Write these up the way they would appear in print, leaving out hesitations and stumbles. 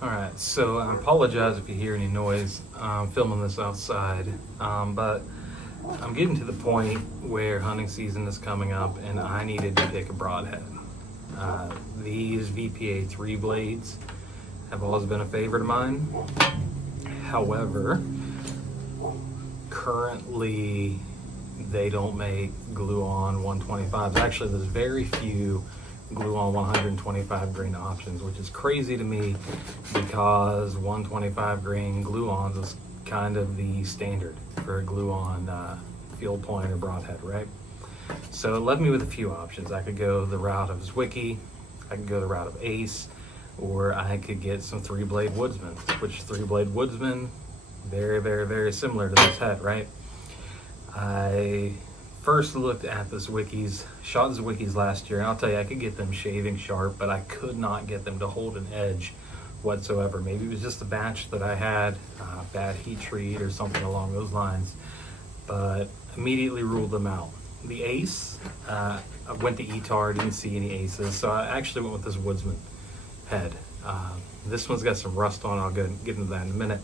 Alright, so I apologize if you hear any noise. I'm filming this outside, but I'm getting to the point where hunting season is coming up and I needed to pick a broadhead. These VPA 3 blades have always been a favorite of mine. However, currently they don't make glue-on 125s. Actually, there's very few glue-on 125 grain options, which is crazy to me because 125 grain glue-ons is kind of the standard for a glue-on field point or broadhead, right? So it left me with a few options. I could go the route of Zwickey, I could go the route of Ace, or I could get some 3-blade Woodsman, which 3-blade Woodsman, very, very, very similar to this head, right? I first looked at the Zwickeys, shot the Zwickeys last year, and I'll tell you, I could get them shaving sharp, but I could not get them to hold an edge whatsoever. Maybe it was just the batch that I had, bad heat treat or something along those lines, but immediately ruled them out. The Ace, I went to ETAR, didn't see any Aces, so I actually went with this Woodsman head. This one's got some rust on, I'll get into that in a minute.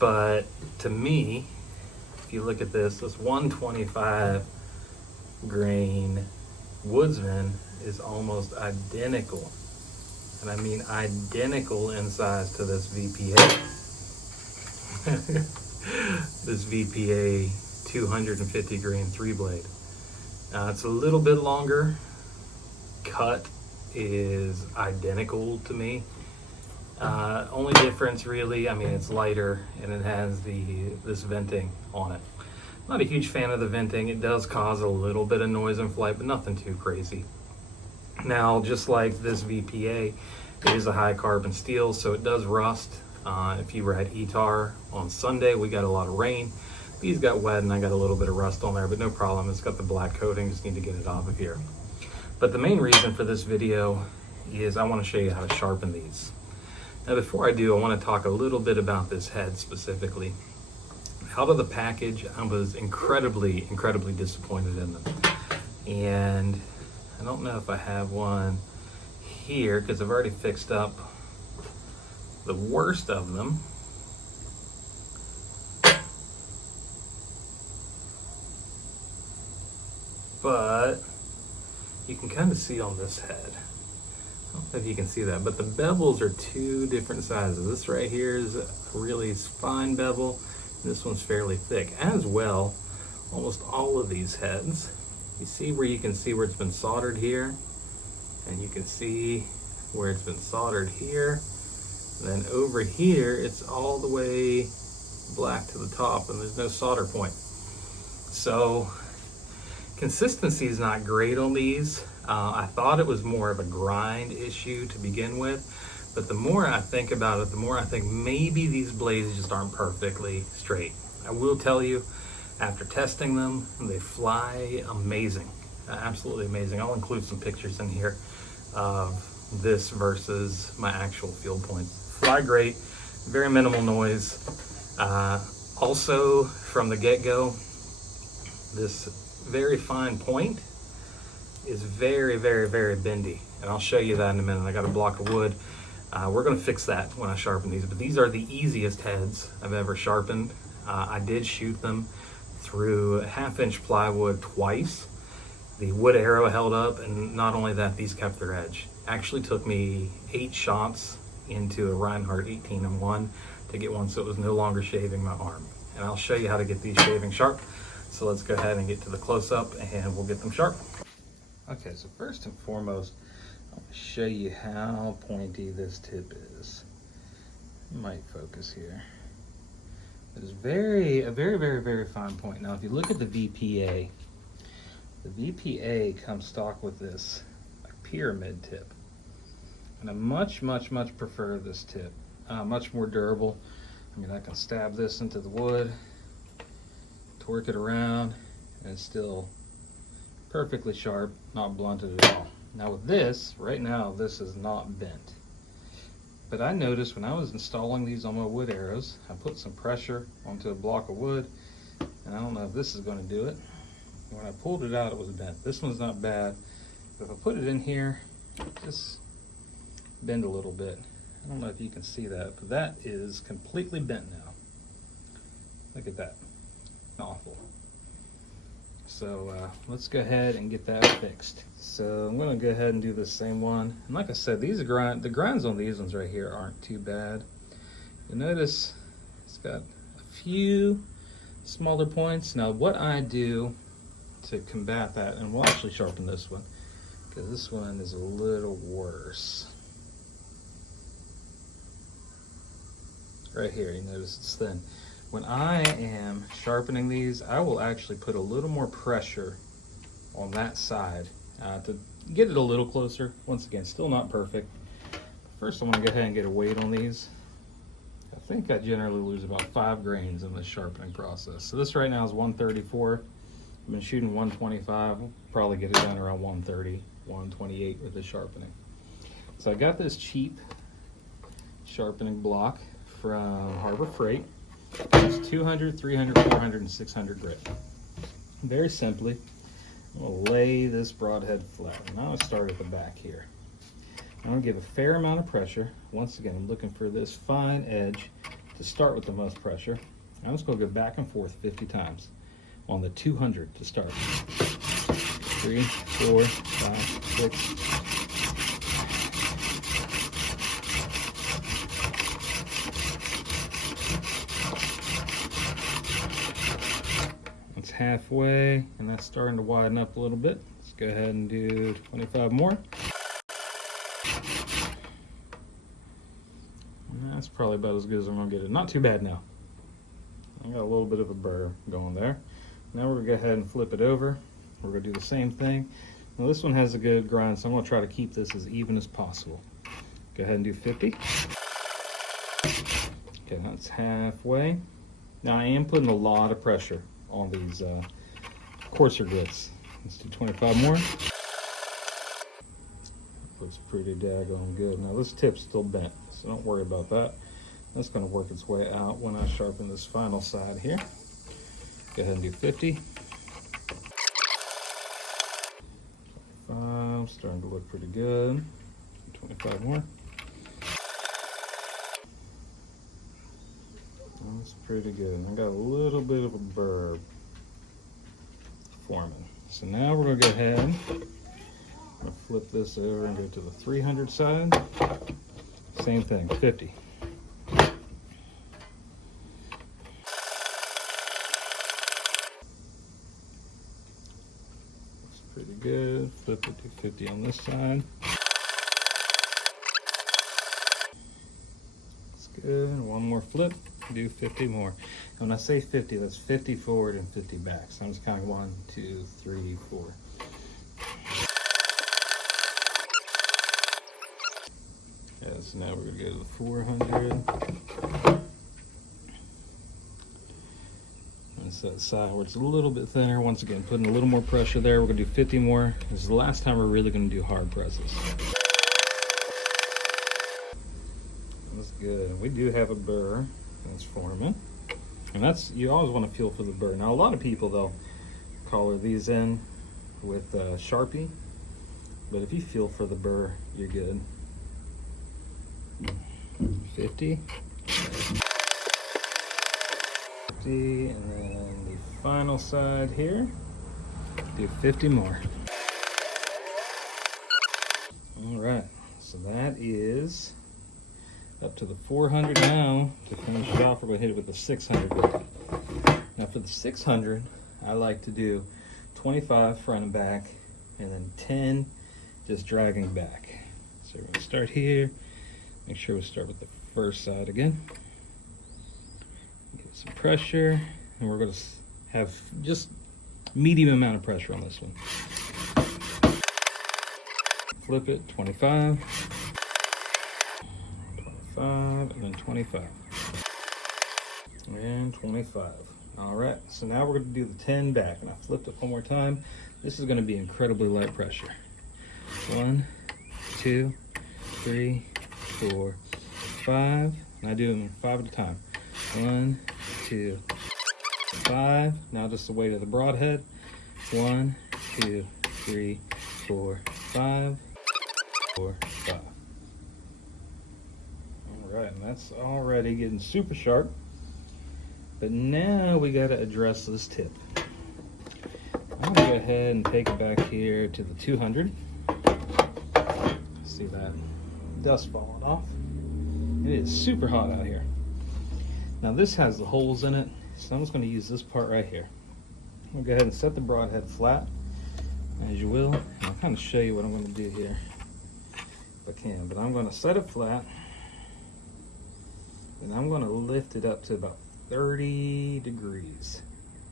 But to me, if you look at this 125 grain Woodsman is almost identical, and I mean identical in size to this VPA. This VPA 250 grain 3-blade. It's a little bit longer. Cut is identical to me. Only difference really, I mean, it's lighter and it has this venting on it. Not a huge fan of the venting. It does cause a little bit of noise in flight, but nothing too crazy. Now, just like this VPA, it is a high carbon steel, so it does rust. If you were at ETAR on Sunday, we got a lot of rain. These got wet and I got a little bit of rust on there, but no problem. It's got the black coating, just need to get it off of here. But the main reason for this video is I want to show you how to sharpen these. Now before I do, I want to talk a little bit about this head specifically. Out of the package, I was incredibly, incredibly disappointed in them. And I don't know if I have one here because I've already fixed up the worst of them. But you can kind of see on this head. I don't know if you can see that, but the bevels are two different sizes. This right here is a really fine bevel. This one's fairly thick. As well, almost all of these heads, you see where it's been soldered here, and you can see where it's been soldered here. Then over here, it's all the way black to the top, and there's no solder point. So consistency is not great on these. I thought it was more of a grind issue to begin with, but the more I think about it, the more I think maybe these blades just aren't perfectly straight. I will tell you, after testing them, they fly amazing, absolutely amazing. I'll include some pictures in here of this versus my actual field points. Fly great, very minimal noise. Also, from the get-go, this very fine point is very, very, very bendy, and I'll show you that in a minute. I got a block of wood. We're going to fix that when I sharpen these, but these are the easiest heads I've ever sharpened. I did shoot them through a 1/2-inch plywood twice. The wood arrow held up, and not only that, these kept their edge. Actually took me 8 shots into a Reinhardt 18-1 to get one so it was no longer shaving my arm. And I'll show you how to get these shaving sharp. So let's go ahead and get to the close-up and we'll get them sharp. Okay, so first and foremost, I'll show you how pointy this tip is. It might focus here. It is a very, very, very fine point. Now, if you look at the VPA comes stock with this pyramid tip. And I much prefer this tip. Much more durable. I mean, I can stab this into the wood, torque it around, and it's still perfectly sharp, not blunted at all. Now with this, right now, this is not bent. But I noticed when I was installing these on my wood arrows, I put some pressure onto a block of wood, and I don't know if this is going to do it. When I pulled it out, it was bent. This one's not bad. But if I put it in here, just bend a little bit. I don't know if you can see that, but that is completely bent now. Look at that. Awful. So let's go ahead and get that fixed. So I'm gonna go ahead and do the same one. And like I said, the grinds on these ones right here aren't too bad. You'll notice it's got a few smaller points. Now what I do to combat that, and we'll actually sharpen this one, because this one is a little worse. Right here, you notice it's thin. When I am sharpening these, I will actually put a little more pressure on that side to get it a little closer. Once again, still not perfect. First, I'm gonna go ahead and get a weight on these. I think I generally lose about 5 grains in the sharpening process. So this right now is 134. I've been shooting 125. We'll probably get it down around 130, 128 with the sharpening. So I got this cheap sharpening block from Harbor Freight. It's 200, 300, 400, and 600 grit. Very simply, I'm going to lay this broadhead flat. Now I'll start at the back here. I'm going to give a fair amount of pressure. Once again, I'm looking for this fine edge to start with the most pressure. I'm just going to go back and forth 50 times on the 200 to start. 3, 4, 5, 6. Halfway, and that's starting to widen up a little bit. Let's go ahead and do 25 more. And that's probably about as good as I'm gonna get it. Not too bad now. I got a little bit of a burr going there. Now we're gonna go ahead and flip it over. We're gonna do the same thing. Now this one has a good grind, so I'm gonna try to keep this as even as possible. Go ahead and do 50. Okay, that's halfway. Now I am putting a lot of pressure on these coarser grits. Let's do 25 more. Looks pretty daggone good. Now this tip's still bent, so don't worry about that. That's going to work its way out when I sharpen this final side here. Go ahead and do 50. 25, starting to look pretty good. 25 more. That's pretty good. I got a little bit of a burr forming. So now we're going to go ahead and flip this over and go to the 300 side. Same thing, 50. Looks pretty good. Flip it to 50 on this side. That's good. One more flip. Do 50 more. And when I say 50, that's 50 forward and 50 back. So I'm just counting 1, 2, 3, 4. Yeah, so now we're gonna go to the 400. That's that side where it's a little bit thinner. Once again, putting a little more pressure there. We're gonna do 50 more. This is the last time we're really gonna do hard presses. That's good. We do have a burr that's forming, and that's, you always want to feel for the burr. Now a lot of people, they'll collar these in with Sharpie, but if you feel for the burr, you're good. 50, 50, and then the final side here, do 50 more. All right, so that is up to the 400 now. To finish it off, we're going to hit it with the 600 grit. Now for the 600, I like to do 25 front and back, and then 10 just dragging back. So we're going to start here. Make sure we start with the first side again. Get some pressure, and we're going to have just medium amount of pressure on this one. Flip it, 25. 25, and then 25, and 25. All right, so now we're going to do the 10 back, and I flipped it one more time. This is going to be incredibly light pressure. 1, 2, 3, 4, 5, and I do them 5 at a time. 1, 2, 5. Now just the weight of the broadhead. 1, 2, 3, 4, 5, 4, 5. right, and that's already getting super sharp. But now we got to address this tip. I'm gonna go ahead and take it back here to the 200. See that dust falling off. It is super hot out here. Now this has the holes in it, so I'm just going to use this part right here. I'm going to go ahead and set the broadhead flat, as you will. And I'll kind of show you what I'm going to do here, if I can. But I'm going to set it flat, and I'm going to lift it up to about 30 degrees.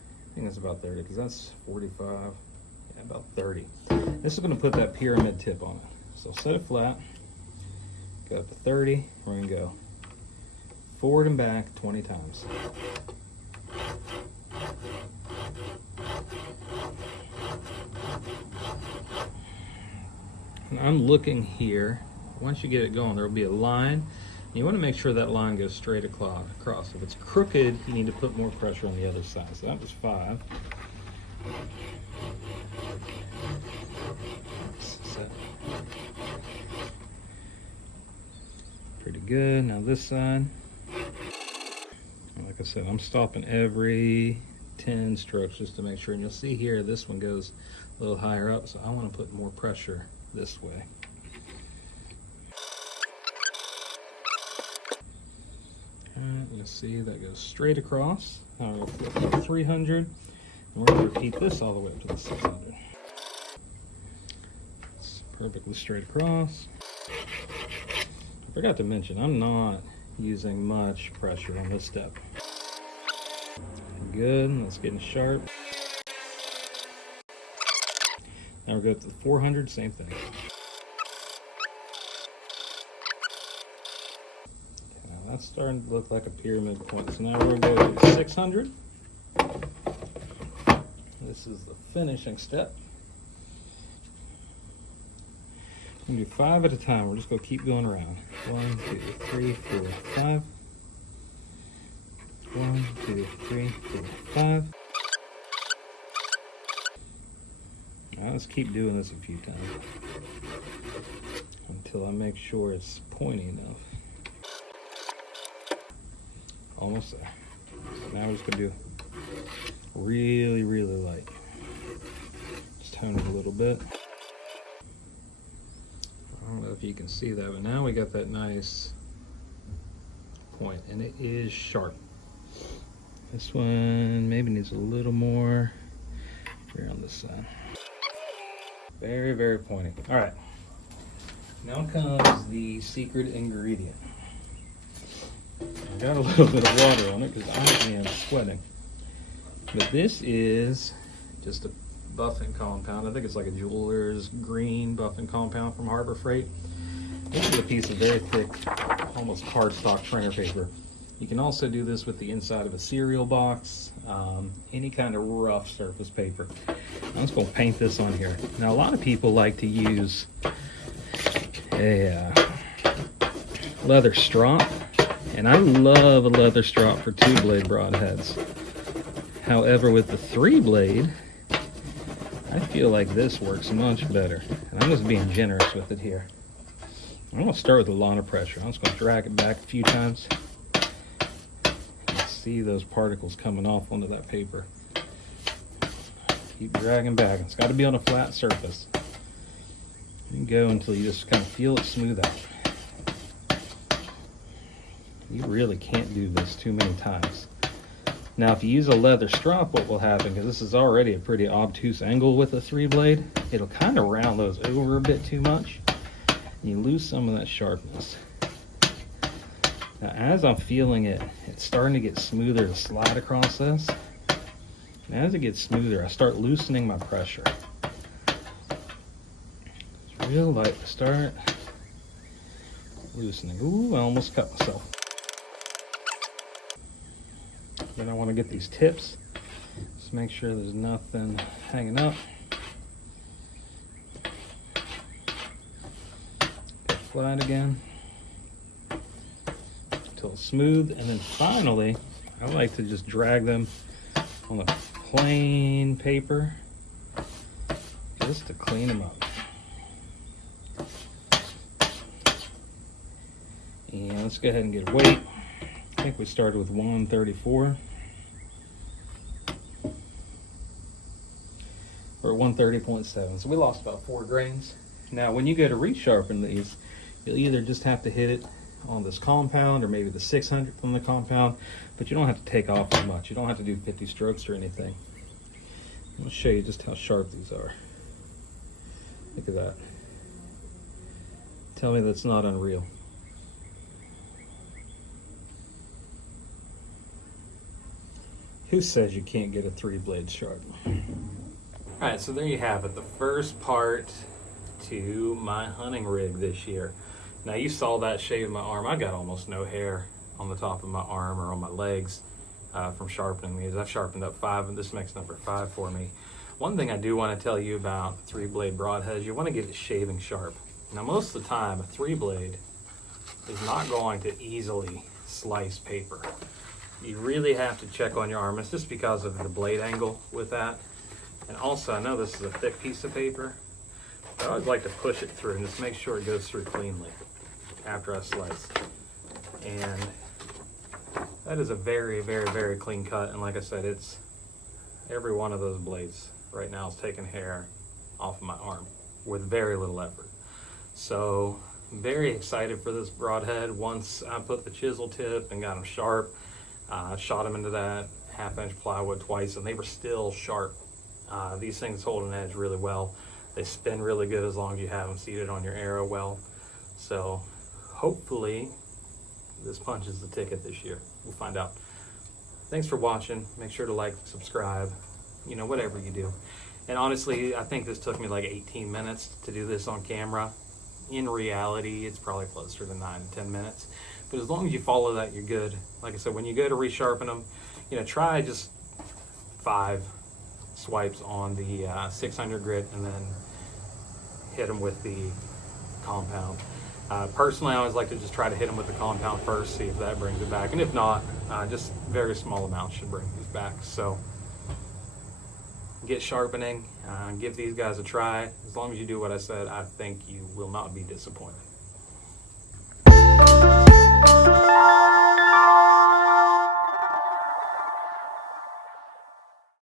I think that's about 30, because that's 45, yeah, about 30. This is going to put that pyramid tip on it. So set it flat, go up to 30, we're going to go forward and back 20 times. And I'm looking here, once you get it going, there will be a line. You want to make sure that line goes straight across. If it's crooked, you need to put more pressure on the other side. So that was 5. Pretty good. Now this side. Like I said, I'm stopping every 10 strokes just to make sure. And you'll see here, this one goes a little higher up, so I want to put more pressure this way. You'll see that goes straight across. Now we'll flip to 300, and we're going to repeat this all the way up to the 600. It's perfectly straight across. I forgot to mention, I'm not using much pressure on this step. Good, that's getting sharp. Now we'll go up to the 400, same thing. Now that's starting to look like a pyramid point. So now we're going to go to 600. This is the finishing step. We're going to do 5 at a time. We're just going to keep going around. 1, 2, 3, 4, 5. 1, 2, 3, 4, 5. Now let's keep doing this a few times until I make sure it's pointy enough. Almost there. So now we're just going to do really, really light. Just tone it a little bit. I don't know if you can see that, but now we got that nice point, and it is sharp. This one maybe needs a little more here on this side. Very, very pointy. All right, now comes the secret ingredient. I got a little bit of water on it because I am sweating. But this is just a buffing compound. I think it's like a jeweler's green buffing compound from Harbor Freight. This is a piece of very thick, almost cardstock printer paper. You can also do this with the inside of a cereal box, any kind of rough surface paper. I'm just going to paint this on here. Now, a lot of people like to use a leather strop, and I love a leather strop for 2-blade broadheads. However, with the 3-blade, I feel like this works much better. And I'm just being generous with it here. I'm going to start with a lot of pressure. I'm just going to drag it back a few times. See those particles coming off onto that paper. Keep dragging back. It's got to be on a flat surface. And go until you just kind of feel it smooth out. You really can't do this too many times. Now, if you use a leather strop, what will happen, because this is already a pretty obtuse angle with a 3-blade, it'll kind of round those over a bit too much. And you lose some of that sharpness. Now, as I'm feeling it, it's starting to get smoother to slide across this. And as it gets smoother, I start loosening my pressure. It's real light to start. Loosening. Ooh, I almost cut myself. Then I want to get these tips. Just make sure there's nothing hanging up. Get flat again. Until it's smooth, and then finally I like to just drag them on the plain paper just to clean them up. And let's go ahead and get a weight. I think we started with 134. Or 130.7. So we lost about 4 grains. Now when you go to resharpen these, you'll either just have to hit it on this compound or maybe the 600th on the compound, but you don't have to take off as much. You don't have to do 50 strokes or anything. I'm going to show you just how sharp these are. Look at that. Tell me that's not unreal. Who says you can't get a 3-blade sharp? Alright, so there you have it, the first part to my hunting rig this year. Now you saw that shave of my arm. I got almost no hair on the top of my arm or on my legs from sharpening these. I've sharpened up 5, and this makes number 5 for me. One thing I do want to tell you about 3-blade broadheads, you want to get it shaving sharp. Now most of the time, a 3-blade is not going to easily slice paper. You really have to check on your arm. It's just because of the blade angle with that. And also, I know this is a thick piece of paper, but I always like to push it through and just make sure it goes through cleanly after I slice. And that is a very, very, very clean cut. And like I said, it's every one of those blades right now is taking hair off of my arm with very little effort. So I'm very excited for this broadhead. Once I put the chisel tip and got them sharp, shot them into that 1/2-inch plywood twice, and they were still sharp. These things hold an edge really well. They spin really good as long as you have them seated on your arrow well. So hopefully this punches the ticket this year. We'll find out. Thanks for watching. Make sure to like, subscribe, you know, whatever you do. And honestly, I think this took me like 18 minutes to do this on camera. In reality, it's probably closer to 9 to 10 minutes. But as long as you follow that, you're good. Like I said, when you go to resharpen them, you know, try just 5 swipes on the 600 grit and then hit them with the compound. Personally, I always like to just try to hit them with the compound first, see if that brings it back. And if not, just very small amounts should bring these back. So get sharpening, give these guys a try. As long as you do what I said, I think you will not be disappointed.